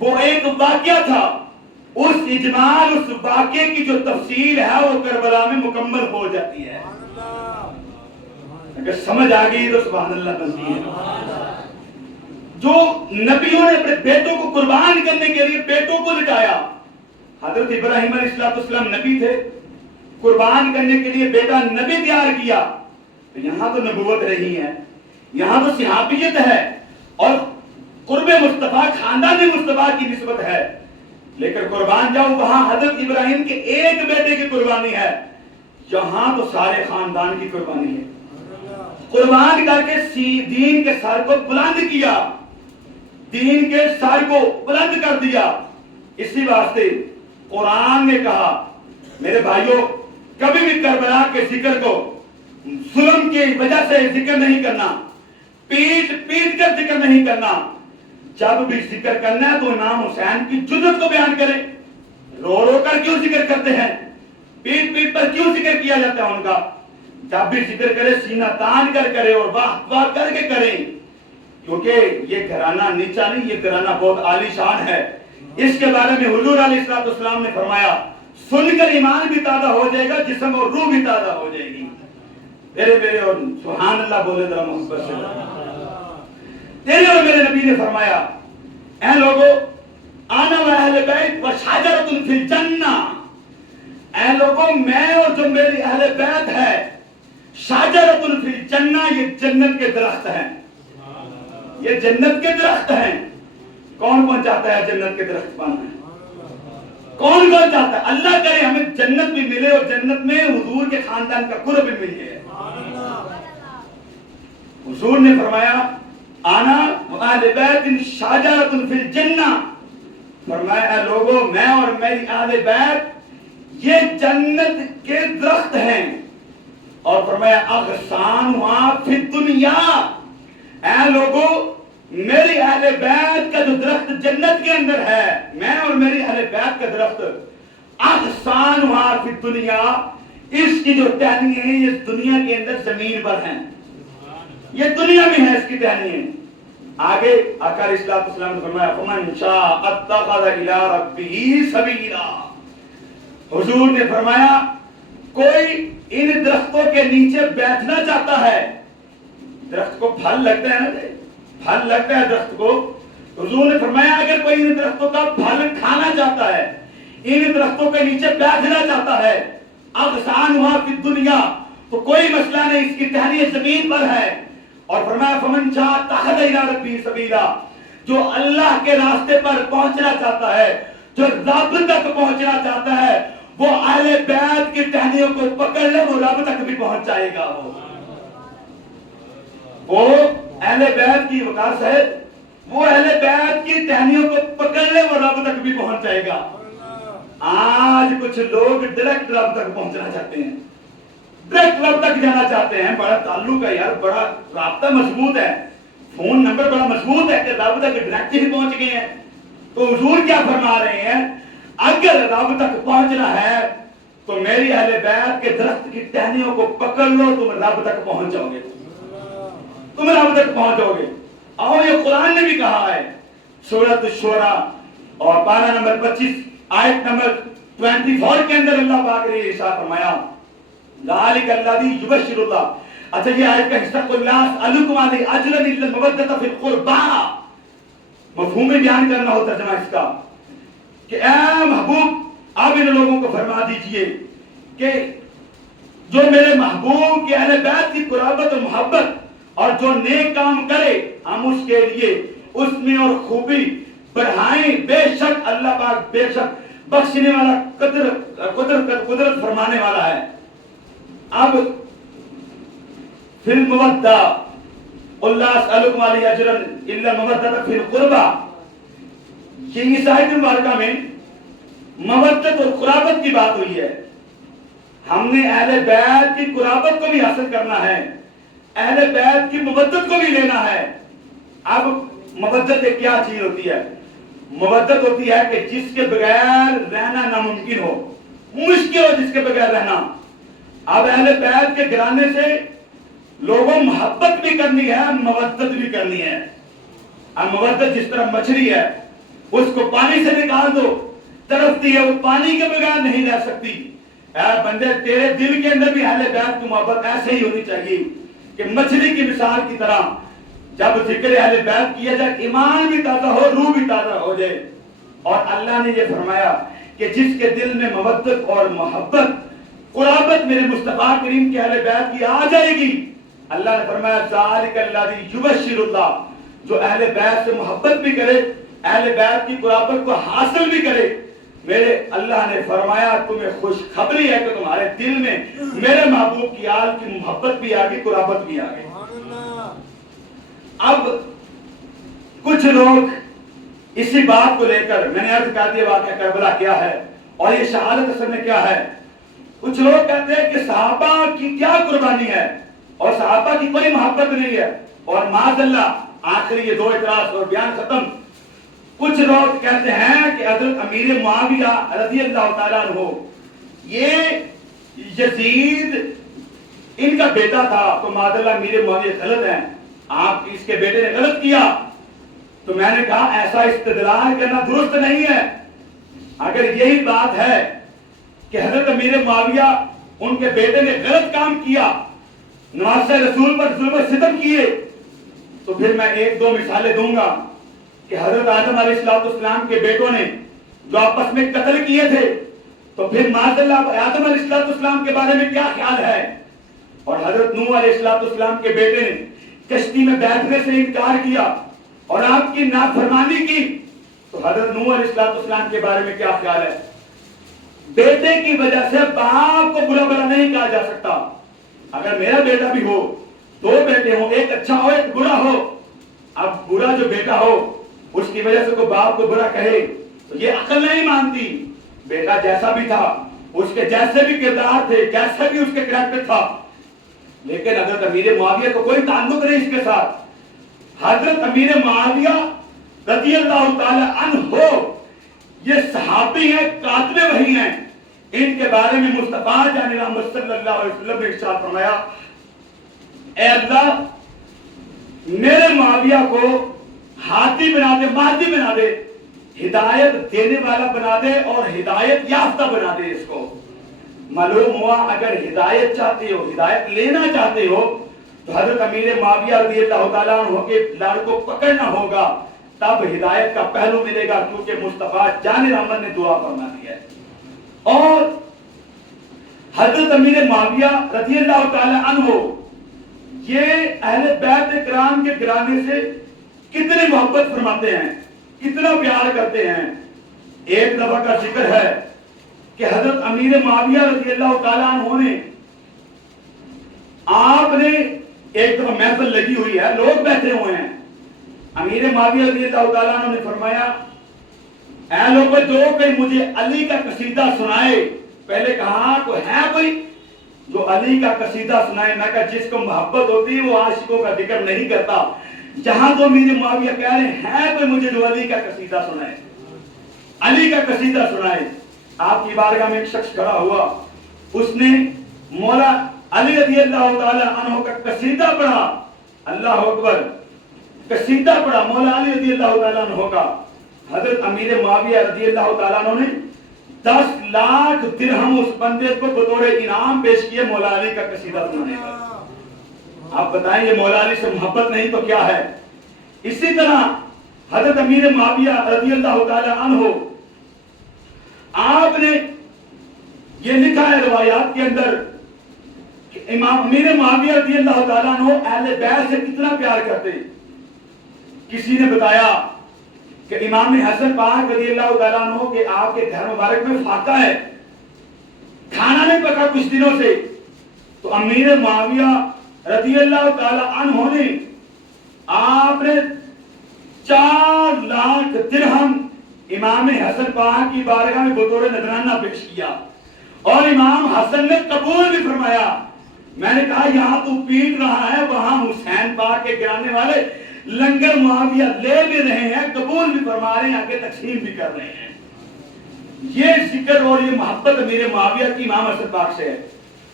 وہ ایک واقعہ تھا۔ اس اجمال، اس واقعے کی جو تفصیل ہے وہ کربلا میں مکمل ہو جاتی ہے۔ اگر سمجھ آ گئی تو سبحان اللہ بنتی ہے۔ جو نبیوں نے اپنے بیٹوں کو قربان کرنے کے لیے بیٹوں کو لٹایا، حضرت ابراہیم علیہ السلام نبی تھے، قربان کرنے کے لیے بیٹا نبی تیار کیا، تو یہاں تو نبوت رہی ہے، یہاں تو صحابیت ہے، اور قرب مصطفیٰ خاندان مصطفیٰ کی نسبت ہے، لیکن قربان جاؤ وہاں حضرت ابراہیم کے ایک بیٹے کی قربانی ہے، یہاں تو سارے خاندان کی قربانی ہے۔ قربان کر کے دین کے سر کو بلند کیا، دین کے سر کو بلند کر دیا۔ اسی واسطے قرآن نے کہا، میرے بھائیوں، کبھی بھی کربلا کے ذکر کو ظلم کی وجہ سے ذکر نہیں کرنا، پیٹ کر ذکر نہیں کرنا۔ جب بھی ذکر کرنا ہے تو امام حسین کی جرت کو بیان کریں۔ رو کر کیوں ذکر کرتے ہیں؟ پیٹ پیٹ پر کیوں ذکر کیا جاتا ہے ان کا؟ جب بھی ذکر کرے سینہ تان کر کرے اور واہ واہ کر کے کریں، کیونکہ یہ گھرانہ نیچا نہیں، یہ گھرانہ بہت عالی شان ہے۔ اس کے بارے میں حضور علیہ السلام نے فرمایا سن کر ایمان بھی تازہ ہو جائے گا، جسم اور روح بھی تازہ ہو جائے گی۔ میرے اور سبحان اللہ بولے ذرا محبت سے۔ تیرے اور میرے نبی نے فرمایا اے لوگو انا و اہل بیت و شجرۃ فی الجنہ، اے لوگو میں اور جو میری اہل بیت ہے شجرۃ فی الجنہ، یہ جنت کے درخت ہیں، یہ جنت کے درخت ہیں۔ کون کون چاہتا ہے جنت کے درخت پانا؟ کون کون چاہتا ہے؟ اللہ کرے ہمیں جنت بھی ملے اور جنت میں حضور کے خاندان کا قرب بھی مل جائے۔ حضور نے فرمایا آنا اہل بیت شجرۃ فی الجنہ، فرمایا اے لوگو میں اور میری اہل بیت یہ جنت کے درخت ہیں، اور فرمایا اغصانھا فی الدنیا، اے لوگو میری اہل بیت کا جو درخت جنت کے اندر ہے، میں اور میری اہل بیت کا درخت اغصانھا فی الدنیا، اس کی جو ٹہنیاں ہیں یہ دنیا کے اندر زمین پر ہیں، یہ دنیا میں ہے اس کی ٹہنیاں۔ آگے آقا علیہ السلام نے فرمایا فمن شاء اتخذ الی ربہ سبیلا، حضور نے فرمایا کوئی ان درختوں کے نیچے بیٹھنا چاہتا ہے، درخت کو پھل لگتا ہے نا، پھل لگتا ہے درخت کو، حضور نے فرمایا اگر کوئی ان درختوں کا پھل کھانا چاہتا ہے، ان درختوں کے نیچے بیٹھنا چاہتا ہے، اغصانھا فی الدنیا، تو کوئی مسئلہ نہیں، اس کی ٹہنیاں زمین پر ہے۔ اور فرمایا فمن شاء اتخذ الی ربہ سبیلا، جو اللہ کے راستے پر پہنچنا چاہتا ہے، جو رب تک پہنچنا چاہتا ہے، وہ اہل بیت کی ٹہنیوں کو پکڑ لے، وہ رب تک بھی پہنچ جائے گا۔ وہ اہل بیت کی وقار ہے، وہ اہل بیت کی ٹہنیوں کو پکڑ لے، وہ رب تک بھی پہنچ جائے گا۔ آج کچھ لوگ ڈائریکٹ رب تک پہنچنا چاہتے ہیں، ڈائریکٹ رب تک جانا چاہتے ہیں، بڑا تعلق ہے یار، بڑا رابطہ مضبوط ہے، فون نمبر بڑا مضبوط ہے کہ رب تک ڈائریکٹ ہی پہنچ گئے ہیں۔ تو حضور کیا فرما رہے ہیں؟ اگر رب تک پہنچنا ہے تو میری اہل بیت کے درخت کی ٹہنیوں کو پکڑ لو، تم رب تک پہنچ جاؤ گے، تم رب تک پہنچ جاؤ گے۔ اور یہ قرآن نے بھی کہا ہے سورۃ الشورى اور پارہ نمبر 25 آیت نمبر 24 کے اندر اللہ پاک نے ارشاد فرمایا ذالک الذی یبشر اللہ۔ اچھا یہ آیت کا حصہ قل لا اسألکم علیہ اجرا الا المودۃ فی القربى، مفہوم بیان کرنا ہو ترجمہ اس کا کہ اے محبوب آپ ان لوگوں کو فرما دیجئے کہ جو میرے محبوب کے اہل بیت کی قرابت و محبت اور جو نیک کام کرے ہم اس کے لیے اس میں اور خوبی بڑھائیں، بے شک اللہ پاک بے شک بخشنے والا قدرت فرمانے والا ہے۔ اب فی المودہ قل لا اسألکم علیہ اجرا الا المودۃ فی القربى، یہ اس آیت مبارکہ میں مودت اور قرابت کی بات ہوئی ہے۔ ہم نے اہل بیت کی قرابت کو بھی حاصل کرنا ہے، اہل بیت کی مودت کو بھی لینا ہے۔ اب مودت ایک کیا چیز ہوتی ہے؟ مودت ہوتی ہے کہ جس کے بغیر رہنا ناممکن ہو، مشکل ہو جس کے بغیر رہنا۔ اب اہل بیت کے گھرانے سے لوگوں محبت بھی کرنی ہے، مودت بھی کرنی ہے۔ اب مودت جس طرح مچھلی ہے، اس کو پانی سے نکال دو تڑپتی ہے، وہ پانی کے بغیر نہیں رہ سکتی۔ اے بندے تیرے دل کے اندر بھی اہل بیت کی محبت ایسے ہی ہونی چاہیے کہ مچھلی کی مثال کی طرح جب ذکر اہل بیت کیا جائے ایمان بھی تازہ ہو، روح بھی تازہ ہو جائے۔ اور اللہ نے یہ فرمایا کہ جس کے دل میں مودت اور محبت قرابت میرے مصطفیٰ کریم کے اہل بیت کی آ جائے گی، اللہ نے فرمایا ذالک الذی یبشر اللہ، جو اہل بیت سے محبت بھی کرے، اہل بیت کی قرابت کو حاصل بھی کرے، میرے اللہ نے فرمایا تمہیں خوشخبری ہے کہ تمہارے دل میں میرے محبوب کی آل کی محبت بھی آگئی، قرابت بھی آگئی۔ اب کچھ لوگ اسی بات کو لے کر، میں نے عرض کر دیا واقعہ کربلا کیا ہے اور یہ شہادت اصل میں کیا ہے۔ کچھ لوگ کہتے ہیں کہ صحابہ کی کیا قربانی ہے اور صحابہ کی کوئی محبت نہیں ہے، اور معاذ اللہ آخری یہ دو اعتراض اور بیان ختم۔ کچھ لوگ کہتے ہیں کہ حضرت امیر معاویہ رضی اللہ تعالیٰ عنہ یہ یزید ان کا بیٹا تھا، تو معاذ اللہ میرے معاویہ غلط ہیں، آپ اس کے بیٹے نے غلط کیا. تو میں نے کہا ایسا استدلال کرنا درست نہیں ہے. اگر یہی بات ہے کہ حضرت امیر معاویہ ان کے بیٹے نے غلط کام کیا، نواسہ رسول پر ظلم و ستم کیے، تو پھر میں ایک دو مثالیں دوں گا کہ حضرت آدم علیہ السلام کے بیٹوں نے جو آپس میں قتل کیے تھے، تو پھر معاذ اللہ آدم علیہ السلام کے بارے میں کیا خیال ہے. اور حضرت نوح علیہ السلام کے بیٹے نے کشتی میں بیٹھنے سے انکار کیا اور آپ کی نافرمانی کی، تو حضرت نوح علیہ السلام کے بارے میں کیا خیال ہے. بیٹے کی وجہ سے باپ کو برا بلا نہیں کہا جا سکتا. اگر میرا بیٹا بھی ہو، دو بیٹے ہوں، ایک اچھا ہو ایک برا ہو، اب برا جو بیٹا ہو اس کی وجہ سے کوئی باپ کو برا کہے تو یہ عقل نہیں مانتی. بیٹا جیسا بھی تھا، اس کے جیسے بھی کردار تھے، جیسے بھی اس کے کریکٹر تھا، لیکن حضرت امیر معاویہ کو کوئی تعلق نہیں اس کے ساتھ. حضرت امیر معاویہ رضی اللہ تعالی عنہ یہ صحابی ہیں، کاتب وحی ہیں. ان کے بارے میں مصطفیٰ جان رحمت صلی اللہ علیہ وسلم نے ارشاد فرمایا، اے اللہ میرے معاویہ کو ہادی بنا دے، مہدی بنا دے، ہدایت دینے والا بنا دے اور ہدایت یافتہ بنا دے. اس کو معلوم ہوا اگر ہدایت چاہتے ہو، ہدایت لینا چاہتے ہو تو حضرت امیر معاویہ رضی اللہ تعالیٰ عنہ کے لڑ کو پکڑنا ہوگا، تب ہدایت کا پہلو ملے گا، کیونکہ مصطفیٰ جان رحمت نے دعا فرما دی ہے. اور حضرت امیر معاویہ رضی اللہ تعالیٰ عنہ یہ اہل بیت کرام کے گھرانے سے کتنے محبت فرماتے ہیں، کتنا پیار کرتے ہیں. ایک دفعہ کا ذکر ہے کہ حضرت امیر معاویہ رضی اللہ تعالیٰ عنہ نے، آپ نے ایک دفعہ محفل لگی ہوئی ہے، لوگ بیٹھے ہوئے ہیں، امیر معاویہ رضی اللہ تعالیٰ عنہ نے فرمایا اے لوگوں جو کوئی مجھے علی کا قصیدہ سنائے. پہلے کہا کوئی ہے کوئی جو علی کا قصیدہ سنائے؟ میں کہا جس کو محبت ہوتی ہے وہ عاشقوں کا ذکر نہیں کرتا. جہاں تو امیر معاویہ کہہ رہے ہیں کوئی مجھے جو علی کا قصیدہ سنائے، علی کا قصیدہ سنائے. آپ کی بارگاہ میں ایک شخص کھڑا ہوا، اس نے مولا علی رضی اللہ تعالی عنہ کا قصیدہ پڑھا. اللہ اکبر، قصیدہ پڑھا مولا علی رضی اللہ تعالی عنہ کا. حضرت امیر معاویہ رضی اللہ تعالیٰ عنہ نے 10 لاکھ درہم اس بندے کو بطور انعام پیش کیے مولا علی کا قصیدہ سنانے کا. آپ بتائیں یہ مولا علی سے محبت نہیں تو کیا ہے. اسی طرح حضرت امیر معاویہ رضی اللہ تعالی عنہ، آپ نے یہ لکھا ہے روایات کے اندر کہ امام امیر معاویہ رضی اللہ تعالی عنہ اہل بیت سے کتنا پیار کرتے. کسی نے بتایا کہ امام حسن پاک رضی اللہ تعالیٰ عنہ کہ آپ کے گھر مبارک میں فاقہ ہے، کھانا نہیں پکا کچھ دنوں سے، تو امیر معاویہ رضی اللہ تعالیٰ عنہ نے آپ نے 4 لاکھ درہم امام حسن پاک کی بارگاہ میں بطور نذرانہ پیش کیا، اور امام حسن نے قبول بھی فرمایا. میں نے کہا یہاں تو پیٹ رہا ہے، وہاں حسین پاک کے گرانے والے لنگر معاویہ لے بھی رہے ہیں، قبول بھی فرما رہے ہیں، آگے تقسیم بھی کر رہے ہیں. یہ ذکر اور یہ محبت امیر معاویہ کی امام حسن پاک سے ہے.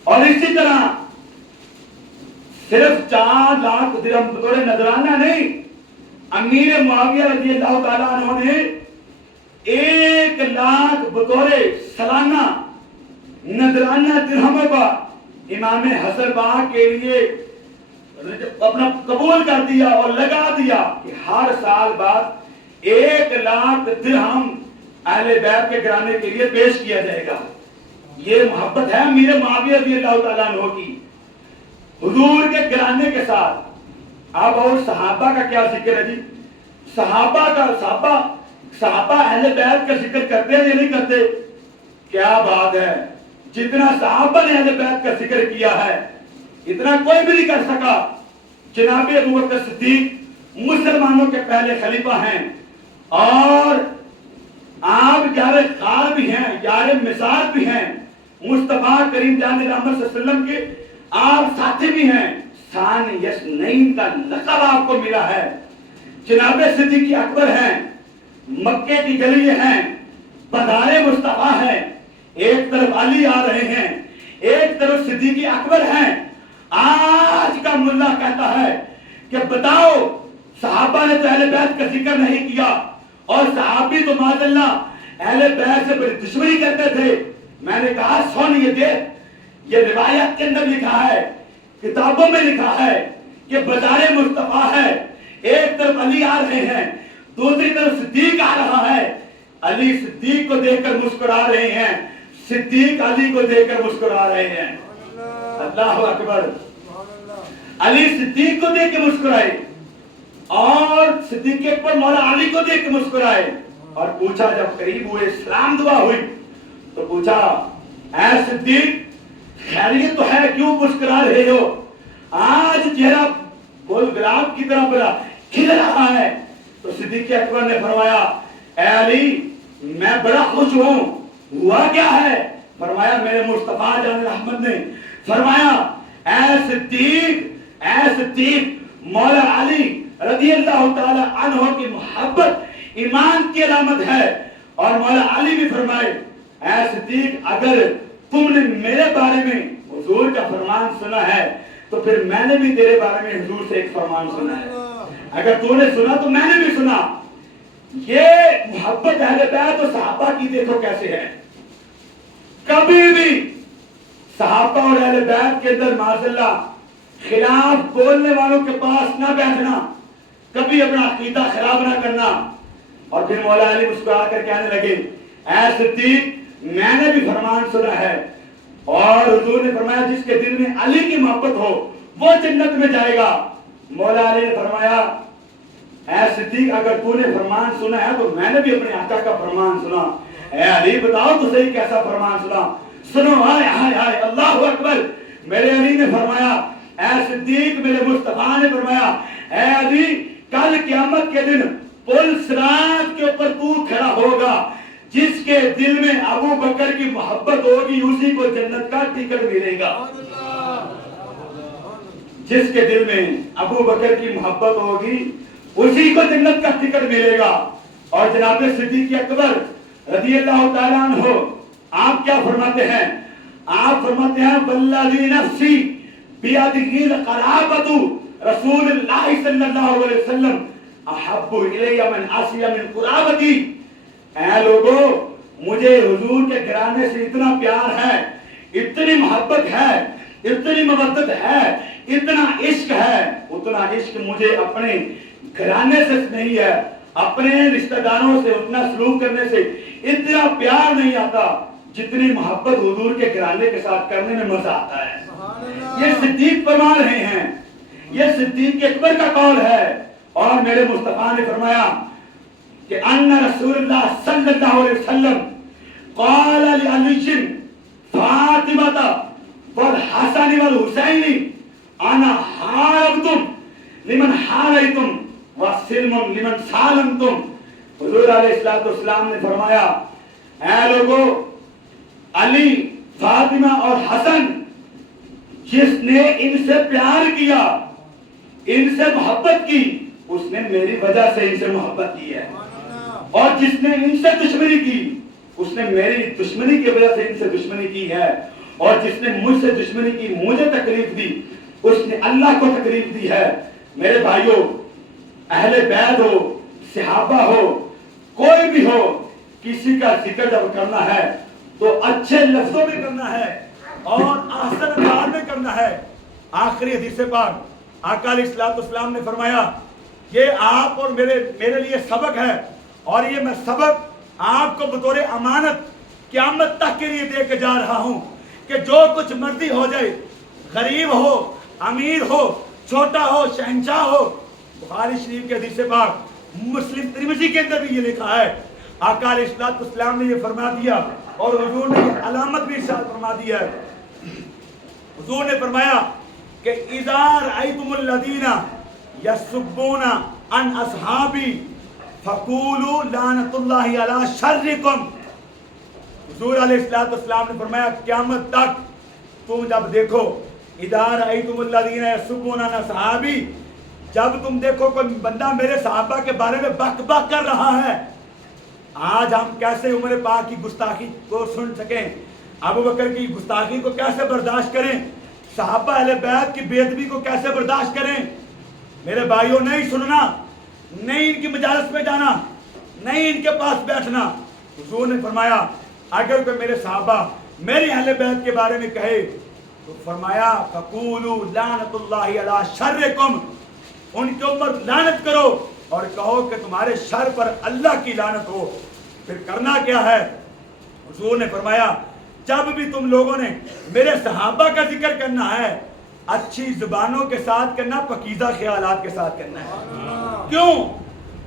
اور اسی طرح صرف 4 لاکھ درہم بطور نذرانہ نہیں، امیر معاویہ رضی اللہ تعالیٰ عنہ نے 1 لاکھ بطور سالانہ نذرانہ درہموں کا امام حسن پاک کے لیے اپنا قبول کر دیا اور لگا دیا کہ ہر سال بعد 1 لاکھ درہم اہل بیت کے گھرانے کے لیے پیش کیا جائے گا. یہ محبت ہے امیر معاویہ رضی اللہ تعالیٰ عنہ کی حضور کے گھرانے کے ساتھ. اب اور صحابہ کا کیا ذکر ہے جی؟ صحابہ اہل بیت کا ذکر کرتے ہیں یا نہیں کرتے؟ کیا بات ہے، جتنا صحابہ نے اہل بیت کا ذکر کیا ہے اتنا کوئی بھی نہیں کر سکا. جناب ابو بکر صدیق مسلمانوں کے پہلے خلیفہ ہیں، اور آپ یار خار بھی ہیں، یار مثال بھی ہیں، مصطفیٰ کریم جان رحمت صلی اللہ علیہ وسلم کے آپ ساتھی بھی ہیں. ثانی یسنین کا لقب آپ کو ملا ہے. جناب صدیق اکبر ہیں، مکے کی گلی ہیں، بدار مصطفیٰ ہیں. ایک طرف طرف علی آ رہے ہیں، ایک طرف صدیق اکبر ہیں. آج کا ملا کہتا ہے کہ بتاؤ صحابہ نے تو اہل بیت کا ذکر نہیں کیا، اور صحابی تو معاذ اللہ اہل بیت سے بڑی دشمنی کرتے تھے. میں نے کہا سن یہ دیکھ، یہ روایت کے اندر لکھا ہے، کتابوں میں لکھا ہے کہ بازار مصطفیٰ ہے، ایک طرف علی آ رہے ہیں، دوسری طرف صدیق آ رہا ہے. علی صدیق کو دیکھ کر مسکرا رہے ہیں، صدیق علی کو دیکھ کر مسکرا رہے ہیں. اللہ اکبر. علی صدیق کو دیکھ کے مسکرائے اور صدیق اکبر مولا علی کو دیکھ کے مسکرائے. اور پوچھا جب قریب ہوئے، اسلام دعا ہوئی تو پوچھا اے صدیق خیریت تو ہے، کیوں مسکرا رہے ہو؟ آج چہرہ گل گلاب کی طرح بڑا کھل رہا ہے. تو صدیق اکبر نے فرمایا اے علی میں بڑا خوش ہوں، ہوا کیا ہے؟ فرمایا میرے مصطفیٰ جان رحمت نے فرمایا اے صدیق مولا علی رضی اللہ تعالی عنہ کی محبت ایمان کی علامت ہے. اور مولا علی بھی فرمائے اے صدیق اگر تم نے میرے بارے میں حضور کا فرمان سنا ہے تو پھر میں نے بھی تیرے بارے میں حضور سے ایک فرمان سنا ہے. اگر تو نے سنا تو میں نے بھی سنا. یہ محبت اہل بیت و صحابہ کی دیکھو کیسے ہے. کبھی بھی صحابہ اور اہل بیت کے اندر معاذ اللہ خلاف بولنے والوں کے پاس نہ بیٹھنا، کبھی اپنا عقیدہ خراب نہ کرنا. اور پھر مولا علی مسکرا کر کہنے لگے اے صدیق میں نے بھی فرمان سنا ہے، اور حضور نے فرمایا جس کے دل میں علی کی محبت ہو وہ جنت میں جائے گا. مولا علی نے فرمایا اے صدیق اگر تو نے فرمان سنا ہے تو میں نے بھی اپنے آقا کا فرمان سنا. اے علی بتاؤ تو صحیح کیسا فرمان سنا؟ سنو. ہائے ہائے ہائے اللہ اکبر. میرے علی نے فرمایا اے صدیق میرے مصطفیٰ نے فرمایا اے علی کل قیامت کے دن پل صراط کے اوپر تو کھڑا ہوگا، جس کے دل میں ابو بکر کی محبت ہوگی اسی کو جنت کا ٹکٹ ملے گا. جس کے دل میں ابو بکر کی محبت ہوگی اسی کو جنت کا ٹکٹ ملے گا. اور جناب صدیق اکبر رضی اللہ تعالیٰ عنہ آپ کیا فرماتے ہیں؟ آپ فرماتے ہیں والذی نفسی بیدہ لقرابۃ رسول اللہ صلی اللہ علیہ وسلم احب الی من اسی من قرابتی. اے لوگو مجھے حضور کے گھرانے سے اتنا پیار ہے، اتنی محبت ہے، اتنی مودت ہے، اتنا عشق ہے، اتنا عشق مجھے اپنے گھرانے سے نہیں ہے، اپنے رشتہ داروں سے اتنا سلوک کرنے سے اتنا پیار نہیں آتا جتنی محبت حضور کے گھرانے کے ساتھ کرنے میں مزہ آتا ہے. یہ صدیق فرما رہے ہیں، یہ صدیق اکبر کا قول ہے. اور میرے مصطفیٰ نے فرمایا کہ ان رسول اللہ صلی اللہ علیہ وسلم قال لعلی فاطمہ والحسن والحسین انا حاربتم لمن حاربتم وسلم لمن سالمتم. حضور علیہ السلام نے فرمایا اے لوگو علی فاطمہ اور حسن جس نے ان سے پیار کیا، ان سے محبت کی، اس نے میری وجہ سے ان سے محبت کی ہے. اور جس نے ان سے دشمنی کی اس نے میری دشمنی کی وجہ سے ان سے دشمنی کی ہے. اور جس نے مجھ سے دشمنی کی، مجھے تکلیف دی، اس نے اللہ کو تکلیف دی ہے. میرے بھائیوں اہل بیت ہو، صحابہ ہو، کوئی بھی ہو، کسی کا ذکر جب کرنا ہے تو اچھے لفظوں میں کرنا ہے اور احسن انداز میں کرنا ہے. آخری حدیث پاک آقا علیہ السلام نے فرمایا یہ آپ اور میرے لیے سبق ہے، اور یہ میں سبق آپ کو بطور امانت قیامت تک کے لیے دے کے جا رہا ہوں کہ جو کچھ مرضی ہو جائے، غریب ہو، امیر ہو، چھوٹا ہو، شہنشاہ ہو. بخاری شریف کے حدیث پاک، مسلم ترمذی کے اندر بھی یہ لکھا ہے. آقا علیہ السلام نے یہ فرما دیا اور حضور نے یہ علامت بھی ارشاد فرما دیا ہے. حضور نے فرمایا کہ اذا رأیتم الذین یسبون عن اصحابی فقولوا لعنت اللہ علی شرکم. حضور علیہ السلام نے فرمایا قیامت تک تم جب دیکھو اذا رأیتم الذین یسبون عن اصحابی، جب تم دیکھو کوئی بندہ میرے صحابہ کے بارے میں بک بک کر رہا ہے. آج ہم کیسے عمر پاک کی گستاخی کو سن سکیں؟ ابو بکر کی گستاخی کو کیسے برداشت کریں؟ صحابہ اہل بیت کی بے ادبی کو کیسے برداشت کریں؟ میرے بھائیوں، نہیں سننا، نہیں ان کی مجالس میں جانا، نہیں ان کے پاس بیٹھنا۔ حضور نے فرمایا اگر کوئی میرے صحابہ میری اہل بیت کے بارے میں کہے تو فرمایا فَقُولُوا لَعْنَةُ اللَّهِ عَلَىٰ شَرِّكُمْ، ان کے اوپر لعنت کرو اور کہو کہ تمہارے شر پر اللہ کی لعنت ہو۔ پھر کرنا کیا ہے؟ حضور نے فرمایا جب بھی تم لوگوں نے میرے صحابہ کا ذکر کرنا ہے، اچھی زبانوں کے ساتھ کرنا، پاکیزہ خیالات کے ساتھ کرنا ہے۔ کیوں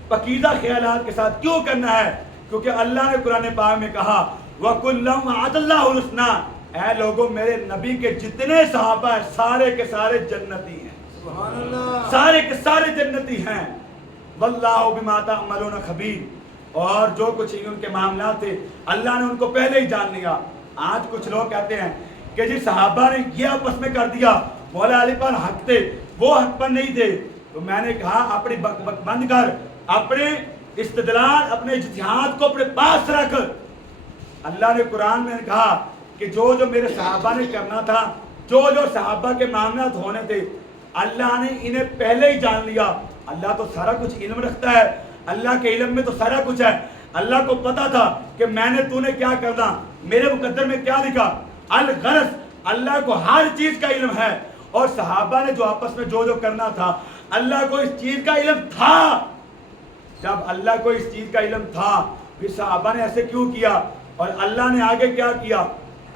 پاکیزہ خیالات کے ساتھ کیوں کرنا ہے؟ کیونکہ اللہ نے قرآن پاک میں کہا وَكُلًّا وَعَدَ اللَّهُ الْحُسْنَىٰ، اے لوگوں میرے نبی کے جتنے صحابہ ہیں سارے کے سارے جنتی ہیں، سارے کے سارے جنتی ہیں۔ وَاللَّهُ بِمَا تَعْمَلُونَ خَبِيرٌ، اور جو کچھ ان کے معاملات تھے اللہ نے ان کو پہلے ہی جان لیا۔ آج کچھ لوگ کہتے ہیں کہ جی صحابہ نے یہ آپس میں کر دیا، مولا علی پر حق تھے، وہ حق پر نہیں تھے۔ تو میں نے کہا اپنی بک بک بند کر، اپنے استدلال اپنے اجتہاد کو اپنے پاس رکھ۔ اللہ نے قرآن میں کہا کہ جو میرے صحابہ نے کرنا تھا، جو صحابہ کے معاملات ہونے تھے اللہ نے انہیں پہلے ہی جان لیا۔ اللہ تو سارا کچھ علم رکھتا ہے، اللہ کے علم میں تو سارا کچھ ہے۔ اللہ کو پتا تھا کہ میں نے تو نے کیا کرنا، میرے مقدر میں کیا لکھا۔ الغرض اللہ کو ہر چیز کا علم ہے، اور صحابہ نے جو آپس میں جو کرنا تھا اللہ کو اس چیز کا علم تھا۔ جب اللہ کو اس چیز کا علم تھا پھر صحابہ نے ایسے کیوں کیا؟ اور اللہ نے آگے کیا کیا؟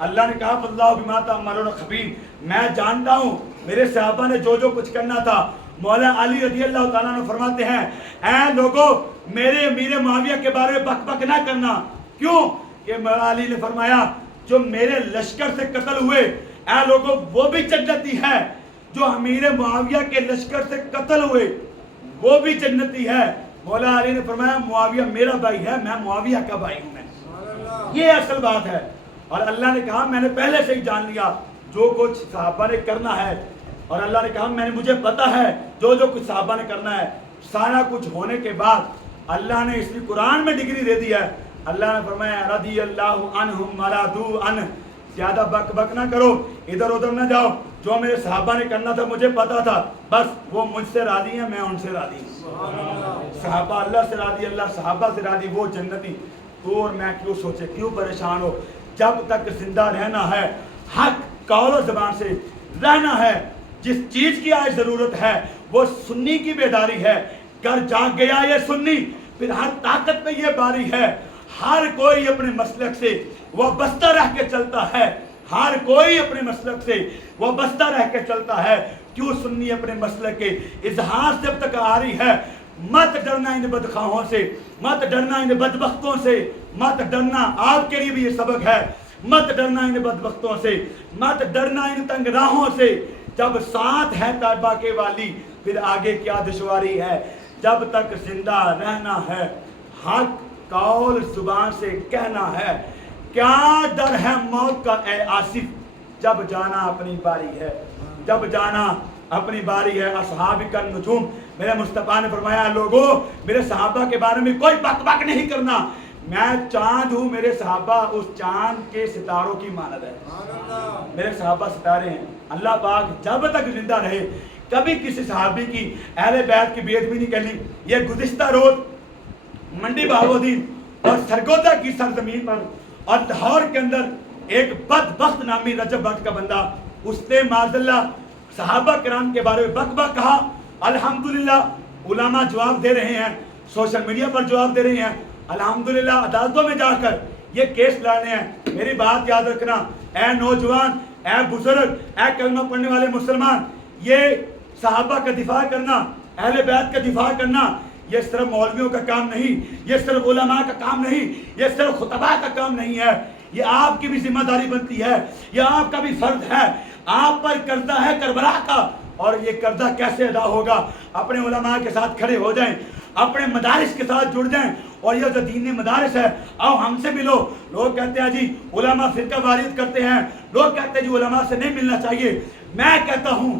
اللہ نے کہا واللہ بما تعملون خبیر، میں جانتا ہوں میرے صحابہ نے جو کچھ کرنا تھا۔ مولا علی رضی اللہ تعالیٰ عنہ فرماتے ہیں اے لوگوں میرے امیر معاویہ کے بارے میں بک بک نہ کرنا۔ کیوں کہ مولا علی نے فرمایا جو میرے لشکر سے قتل ہوئے اے لوگوں وہ بھی جنتی ہے، جو امیر معاویہ کے لشکر سے قتل ہوئے وہ بھی جنتی ہے۔ مولا علی نے فرمایا معاویہ میرا بھائی ہے، میں معاویہ کا بھائی ہوں۔ یہ اصل بات ہے، اور اللہ نے کہا میں نے پہلے سے ہی جان لیا جو کچھ صحابہ نے کرنا ہے، اور اللہ نے کہا مجھے پتا ہے جو کچھ صحابہ نے کرنا ہے۔ سارا کچھ ہونے کے بعد اللہ نے اس لیے قرآن میں ڈگری دے دی ہے۔ اللہ نے فرمایا رضی اللہ عنہم ورضوا عنہ، زیادہ بک بک نہ کرو، ادھر ادھر نہ جاؤ۔ جو میرے صحابہ نے کرنا تھا مجھے پتا تھا، بس وہ مجھ سے راضی ہیں، میں ان سے راضی ہوں۔ صحابہ اللہ سے راضی، اللہ صحابہ سے راضی، وہ جنتی۔ تو اور میں کیوں سوچے، کیوں پریشان ہو؟ جب تک زندہ رہنا ہے حق قول و زبان سے رہنا ہے۔ جس چیز کی آج ضرورت ہے وہ سنی کی بیداری ہے۔ گر جاگ گیا یہ سنی پھر ہر طاقت میں یہ باری ہے۔ ہر کوئی اپنے مسلک سے وابستہ رہ کے چلتا ہے، ہر کوئی اپنے مسلک سے وابستہ رہ کے چلتا ہے۔ کیوں سنی اپنے مسلک کے اظہار سے اب تک آ رہی ہے؟ مت ڈرنا ان بدخواہوں سے، مت ڈرنا ان بدبختوں سے، مت ڈرنا، آپ کے لیے بھی یہ سبق ہے، مت ڈرنا ان بدبختوں سے، مت ڈرنا ان تنگ راہوں سے۔ جب ساتھ ہے طیبہ کے والی پھر آگے کیا دشواری ہے؟ جب تک زندہ رہنا ہے حق قول زبان سے کہنا ہے۔ کیا ڈر ہے موت کا اے آصف، جب جانا اپنی باری ہے، جب جانا اپنی باری ہے۔ اصحاب کا نجوم، میرے مصطفیٰ نے فرمایا لوگوں میرے صحابہ کے بارے میں کوئی بک بک نہیں کرنا، میں چاند ہوں، میرے صحابہ اس چاند کے ستاروں کی مانند ہے۔ میرے صحابہ ستارے ہیں۔ اللہ پاک جب تک زندہ رہے کبھی کسی صحابی کی اہل بیت کی بے ادبی نہیں کرنی۔ یہ گزشتہ روز منڈی بہاؤالدین اور سرگودا کی سرزمین پر اور لاہور کے اندر ایک بدبخت نامی رجب بٹ کا بندہ، اس نے معاذ اللہ صحابہ کرام کے بارے میں بک بک کہا۔ الحمدللہ علماء جواب دے رہے ہیں، سوشل میڈیا پر جواب دے رہے ہیں، الحمدللہ عدالتوں میں جا کر یہ کیس لڑنے ہیں۔ میری بات یاد رکھنا اے نوجوان، اے بزرگ، اے کلمہ پڑھنے والے مسلمان، یہ صحابہ کا دفاع کرنا، اہل بیت کا دفاع کرنا یہ صرف مولویوں کا کام نہیں، یہ صرف علماء کا کام نہیں، یہ صرف خطباء کا کام نہیں ہے، یہ آپ کی بھی ذمہ داری بنتی ہے، یہ آپ کا بھی فرض ہے۔ آپ پر قرضہ ہے کربلا کا، اور یہ قرضہ کیسے ادا ہوگا؟ اپنے علماء کے ساتھ کھڑے ہو جائیں، اپنے مدارس کے ساتھ جڑ جائیں، اور یہ جو دینی مدارس ہے آؤ ہم سے ملو۔ لوگ کہتے ہیں جی علماء فرقہ واریت کرتے ہیں، لوگ کہتے ہیں جی علماء سے نہیں ملنا چاہیے۔ میں کہتا ہوں